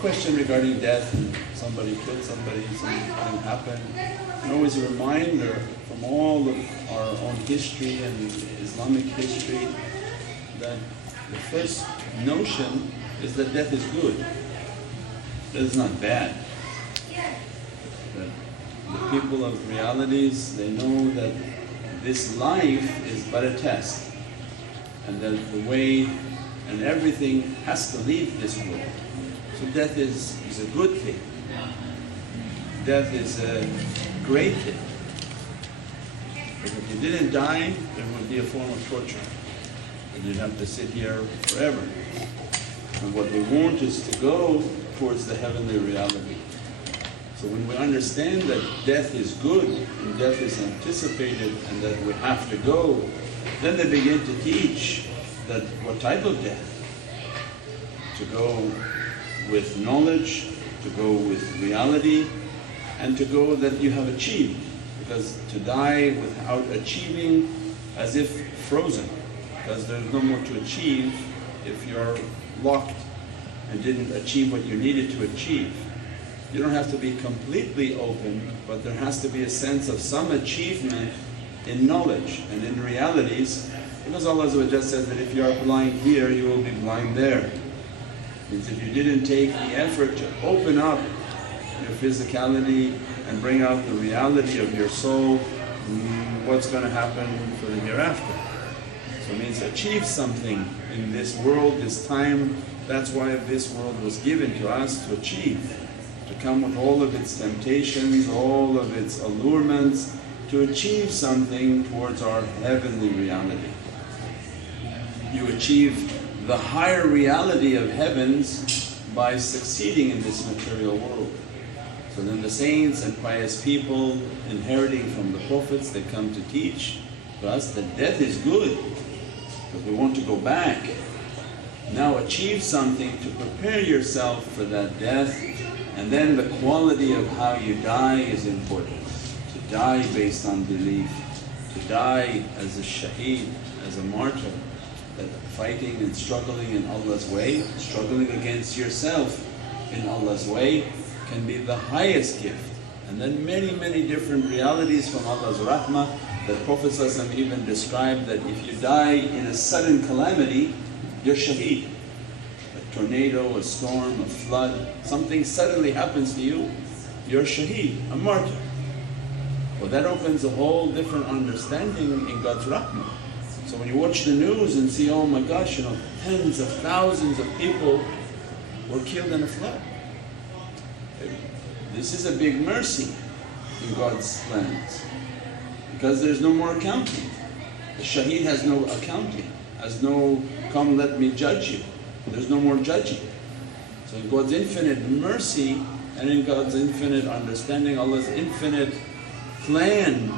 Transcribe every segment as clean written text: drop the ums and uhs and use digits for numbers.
question regarding death, and somebody killed somebody, something happened, and always a reminder from all of our own history and Islamic history that the first notion is that death is good, that it's not bad. That the people of realities, they know that this life is but a test, and that the way and everything has to leave this world. So death is a good thing. Death is a great thing. But if you didn't die, there would be a form of torture, and you'd have to sit here forever. And what we want is to go towards the heavenly reality. So when we understand that death is good and death is anticipated and that we have to go, then they begin to teach that what type of death. To go with knowledge, to go with reality, and to go that you have achieved. Because to die without achieving, as if frozen, because there's no more to achieve if you're locked and didn't achieve what you needed to achieve. You don't have to be completely open, but there has to be a sense of some achievement in knowledge and in realities, because Allah says that if you are blind here, you will be blind there. Means if you didn't take the effort to open up your physicality and bring out the reality of your soul, what's going to happen for the hereafter? So it means achieve something in this world, this time. That's why this world was given to us to achieve, to come with all of its temptations, all of its allurements, to achieve something towards our heavenly reality. You achieve the higher reality of heavens by succeeding in this material world. So then the saints and pious people inheriting from the Prophets, they come to teach to us that death is good, but we want to go back. Now achieve something to prepare yourself for that death, and then the quality of how you die is important. To die based on belief, to die as a shaheed, as a martyr, that fighting and struggling in Allah's way, struggling against yourself in Allah's way can be the highest gift. And then many different realities from Allah's rahmah that Prophet even described that if you die in a sudden calamity, you're shaheed. A tornado, a storm, a flood, something suddenly happens to you, you're shaheed, a martyr. Well, that opens a whole different understanding in God's rahmah. So when you watch the news and see, oh my gosh, tens of thousands of people were killed in a flood. This is a big mercy in God's plans, because there's no more accounting. The shaheed has no accounting, has no, come let me judge you. There's no more judging. So in God's infinite mercy and in God's infinite understanding, Allah's infinite plan,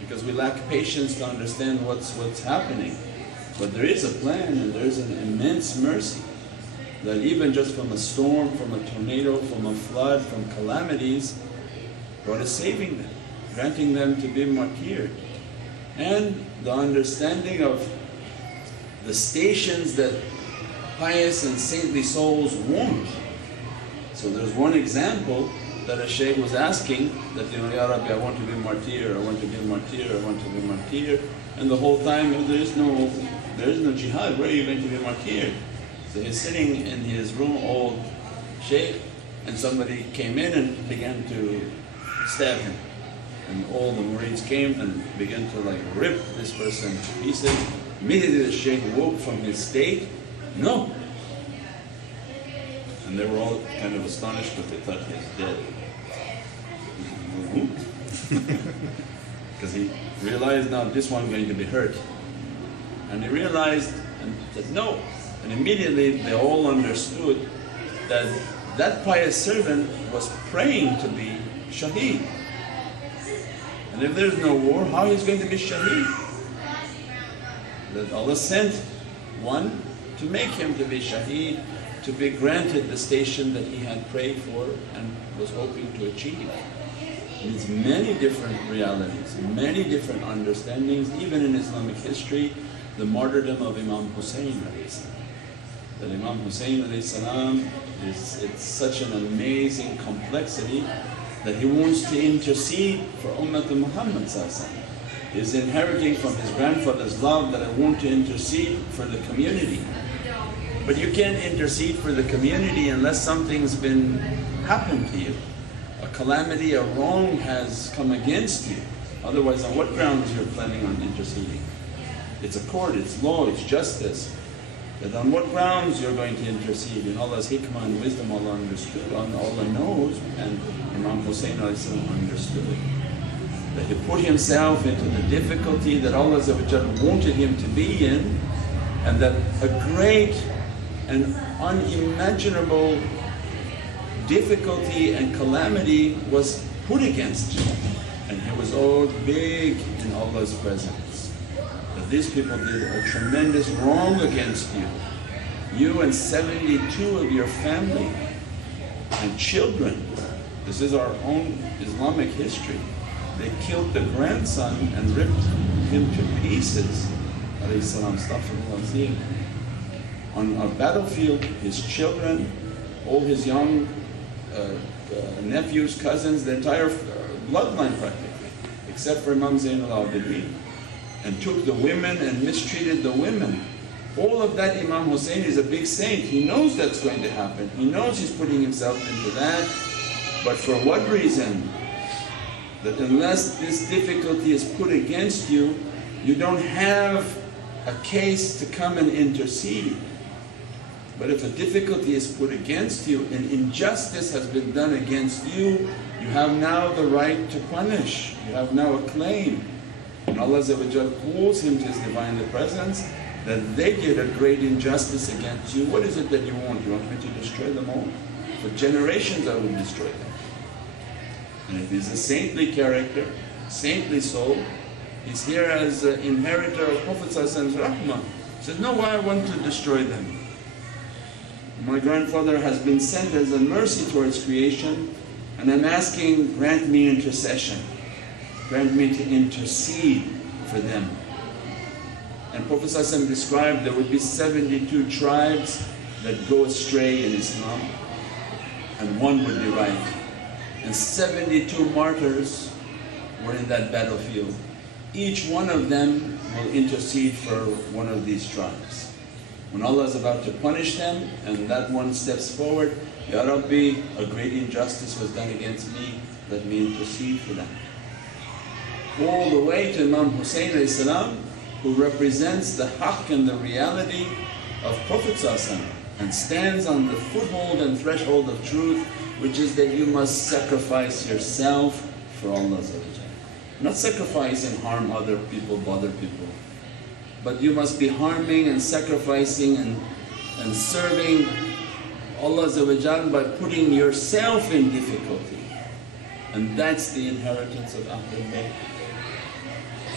because we lack patience to understand what's happening. But there is a plan and there is an immense mercy that even just from a storm, from a tornado, from a flood, from calamities, God is saving them, granting them to be martyred. And the understanding of the stations that pious and saintly souls want. So there's one example that a shaykh was asking that, Ya Rabbi, I want to be martyr, I want to be martyr, I want to be martyr. And the whole time there is no jihad, where are you going to be martyred? So he's sitting in his room, old shaykh, and somebody came in and began to stab him. And all the murids came and began to rip this person to pieces. Immediately the shaykh woke from his state, no. And they were all kind of astonished, but they thought he was dead. Because he realized, now this one's going to be hurt. And he realized and said no. And immediately they all understood that that pious servant was praying to be shaheed. And if there's no war, how he's going to be shaheed? That Allah sent one to make him to be shaheed, to be granted the station that he had prayed for and was hoping to achieve. Means many different realities, many different understandings. Even in Islamic history, the martyrdom of Imam Hussain, that Imam Hussain it's such an amazing complexity that he wants to intercede for Ummah Muhammad. He's inheriting from his grandfather's love that I want to intercede for the community. But you can't intercede for the community unless something's been happened to you. A calamity, a wrong has come against you. Otherwise, on what grounds you're planning on interceding? It's a court, it's law, it's justice. But on what grounds you're going to intercede? In Allah's hikmah and wisdom, Allah understood, Allah knows, and Imam Hussain understood it. That he put himself into the difficulty that Allah wanted him to be in, and that a great and unimaginable difficulty and calamity was put against him. And he was all big in Allah's presence. That these people did a tremendous wrong against you. You and 72 of your family and children. This is our own Islamic history. They killed the grandson and ripped him to pieces. On a battlefield, his children, all his young nephews, cousins, the entire bloodline practically, except for Imam Zain al-Abidin, and took the women and mistreated the women. All of that, Imam Hussain is a big saint. He knows that's going to happen. He knows he's putting himself into that. But for what reason? That unless this difficulty is put against you, you don't have a case to come and intercede. But if a difficulty is put against you and injustice has been done against you, you have now the right to punish. You have now a claim. And Allah calls him to His Divine Presence that they did a great injustice against you. What is it that you want? You want me to destroy them all? For generations I will destroy them. And if he's a saintly character, saintly soul, he's here as an inheritor of Prophet's rahmah. He says, no, why I want to destroy them? My grandfather has been sent as a mercy towards creation, and I'm asking, grant me intercession. Grant me to intercede for them. And Prophet ﷺ described there would be 72 tribes that go astray in Islam, and one would be right. And 72 martyrs were in that battlefield. Each one of them will intercede for one of these tribes. When Allah is about to punish them and that one steps forward, Ya Rabbi, a great injustice was done against me, let me intercede for them. All the way to Imam Hussain who represents the haqq and the reality of Prophet and stands on the foothold and threshold of truth, which is that you must sacrifice yourself for Allah. Not sacrifice and harm other people, bother people, but you must be harming and sacrificing and serving Allah by putting yourself in difficulty. And that's the inheritance of Ahlul Bayt.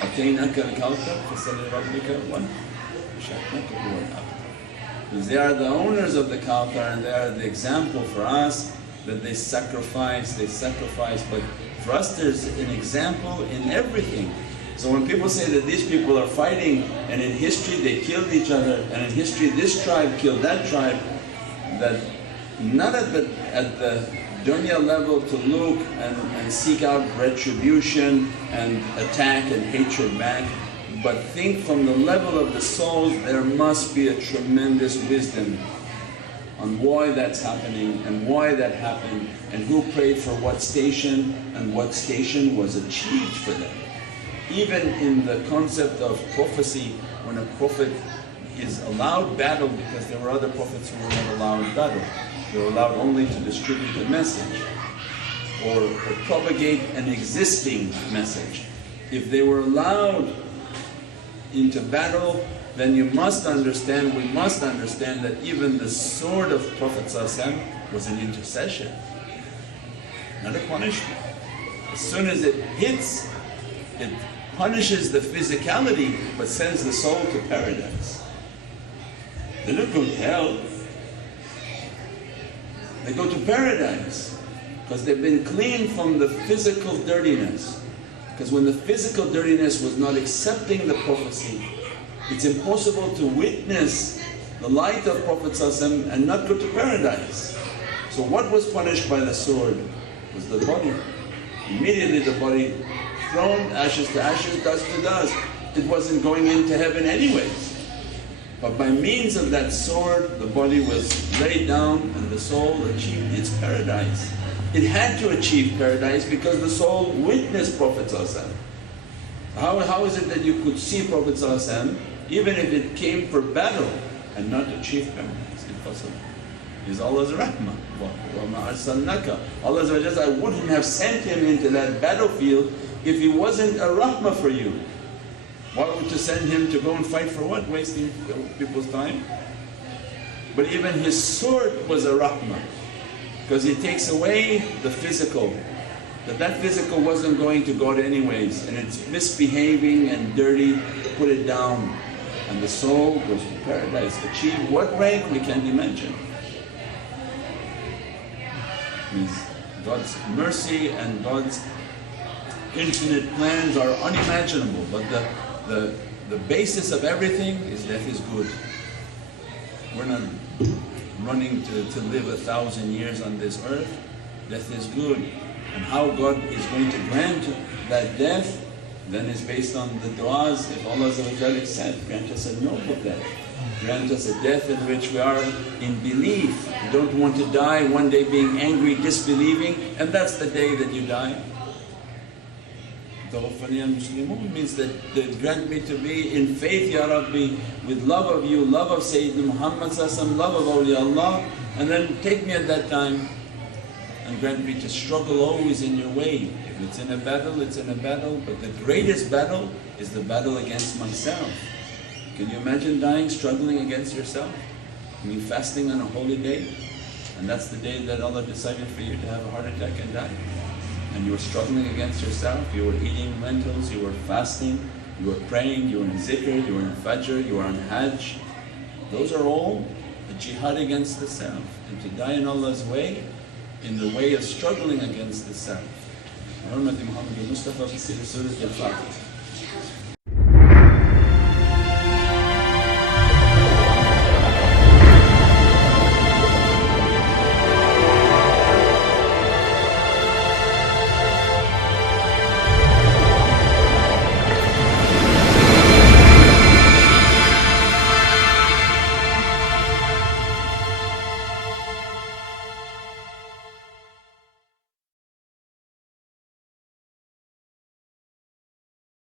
أَتَيْنَاكَ الْكَوْثَرَ فَصَلِّ لِرَبِّكَ وَانْحَرْ because they are the owners of the Kawthar and they are the example for us that they sacrifice. But for us there's an example in everything. So when people say that these people are fighting and in history they killed each other and in history this tribe killed that tribe, that not at the dunya level to look and seek out retribution and attack and hatred back, but think from the level of the souls there must be a tremendous wisdom on why that's happening and why that happened and who prayed for what station and what station was achieved for them. Even in the concept of prophecy, when a prophet is allowed battle, because there were other prophets who were not allowed battle, they were allowed only to distribute the message or propagate an existing message. If they were allowed into battle, then you must understand, we must understand that even the sword of Prophet was an intercession, not a punishment. As soon as it hits, it punishes the physicality but sends the soul to paradise. They don't go to hell, they go to paradise because they've been cleaned from the physical dirtiness. Because when the physical dirtiness was not accepting the prophecy, it's impossible to witness the light of Prophet ﷺ and not go to paradise. So what was punished by the sword was the body. Immediately the body thrown, ashes to ashes, dust to dust. It wasn't going into heaven anyways. But by means of that sword, the body was laid down and the soul achieved its paradise. It had to achieve paradise because the soul witnessed Prophet ﷺ. How is it that you could see Prophet ﷺ even if it came for battle and not achieve paradise? Impossible. It's Allah's rahmah. وَمَا أَرْسَلْنَاكَ. Allah says, I wouldn't have sent him into that battlefield if he wasn't a rahmah for you. Why would to send him to go and fight for what? Wasting people's time? But even his sword was a rahmah, because it takes away the physical. That physical wasn't going to God anyways, and it's misbehaving and dirty, put it down. And the soul goes to paradise. Achieve what rank we can't imagine. Means God's mercy and God's infinite plans are unimaginable, but the basis of everything is death is good. We're not running to live 1,000 years on this earth. Death is good. And how God is going to grant that death then is based on the du'as. If Allah accept, grant us a noble death. Grant us a death in which we are in belief. We don't want to die one day being angry, disbelieving, and that's the day that you die. Tawaffani al-Muslimun means that grant me to be in faith, Ya Rabbi, with love of you, love of Sayyidina Muhammad, love of Awliya Allah, and then take me at that time and grant me to struggle always in your way. If it's in a battle, it's in a battle, but the greatest battle is the battle against myself. Can you imagine dying, struggling against yourself? And you fasting on a holy day, and that's the day that Allah decided for you to have a heart attack and die. And you were struggling against yourself, you were eating lentils, you were fasting, you were praying, you were in zikr, you were in fajr, you were on hajj. Those are all a jihad against the self. And to die in Allah's way, in the way of struggling against the self. Mirahmadi Muhammadan Mustafa Surah Al-Fatiha.